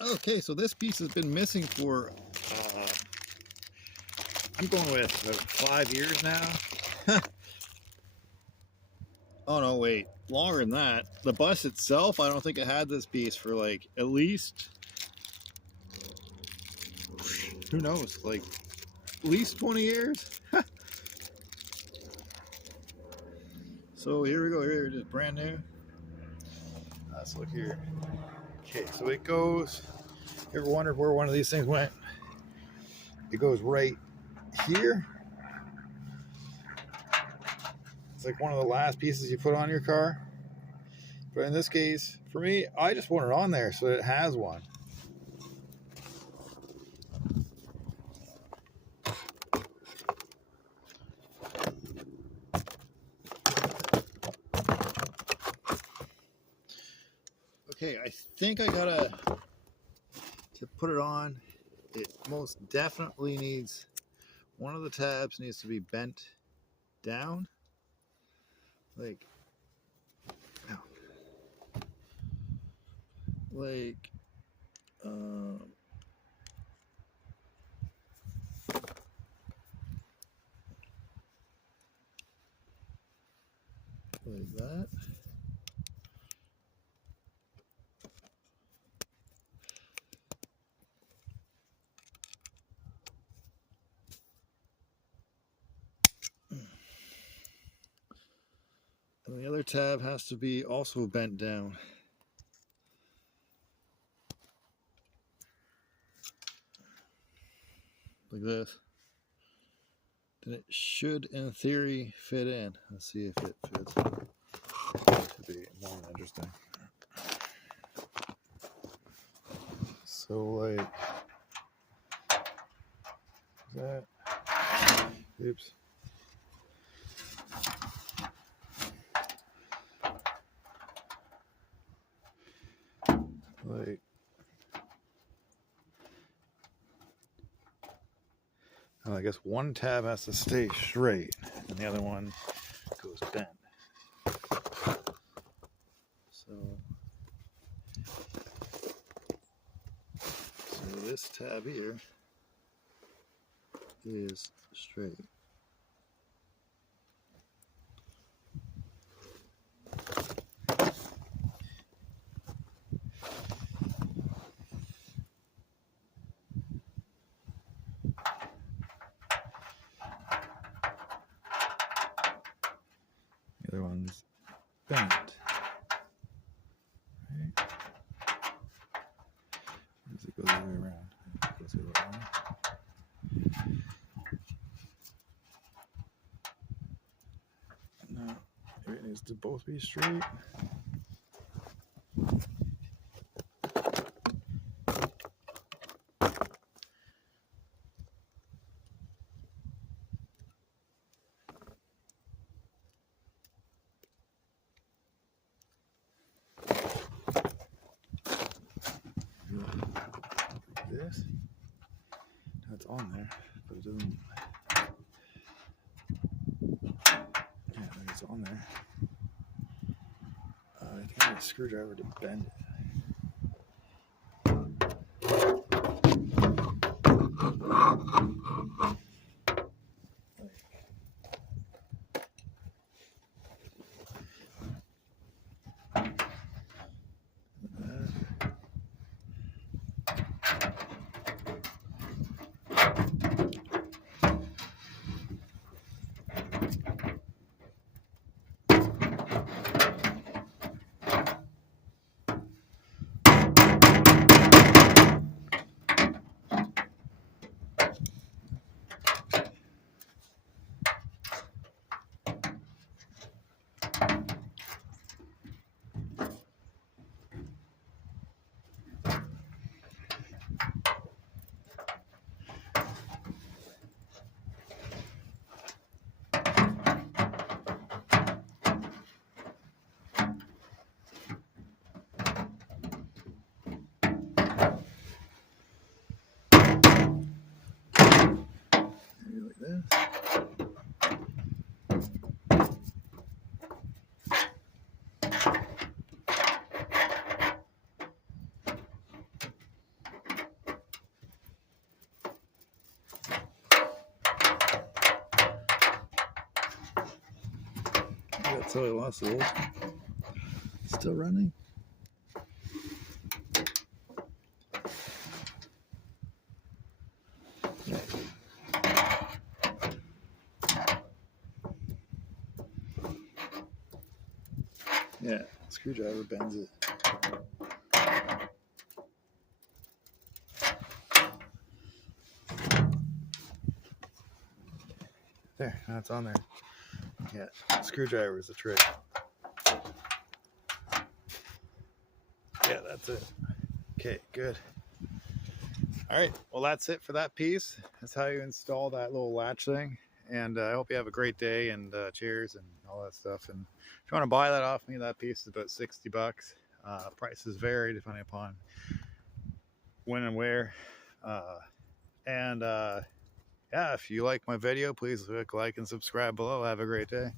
Okay, so this piece has been missing for, I'm going with about 5 years now. Oh no, wait, longer than that. The bus itself, I don't think it had this piece for like at least, who knows, like at least 20 years. So here we go, here it is, brand new. Let's look here. Okay, so it goes, you ever wondered where one of these things went? It goes right here. It's like one of the last pieces you put on your car. But in this case, for me, I just want it on there so that it has one. Okay, I think I gotta, to put it on, it most definitely needs, one of the tabs needs to be bent down. Like, like, like that. And the other tab has to be also bent down. Like this. Then it should, in theory, fit in. Let's see if it fits. Should be more interesting. So, like that. Oops. Like, oh, I guess one tab has to stay straight and the other one goes bent. So this tab here is straight. The other one's bent. Right. Does it go the other way around? It goes the other way around. No, it needs to both be straight. This. That's on there, but it doesn't. Yeah, I think it's on there. I think I need a screwdriver to bend it. That's how I lost it. Still running. Yeah, screwdriver bends it. There, that's on there. Yeah, screwdriver is the trick. Yeah, that's it. Okay, good. All right, well, that's it for that piece. That's how you install that little latch thing. And I hope you have a great day, and cheers and all that stuff. And if you want to buy that off me, that piece is about 60 bucks. Prices vary depending upon when and where. Yeah, if you like my video, please click like and subscribe below. Have a great day.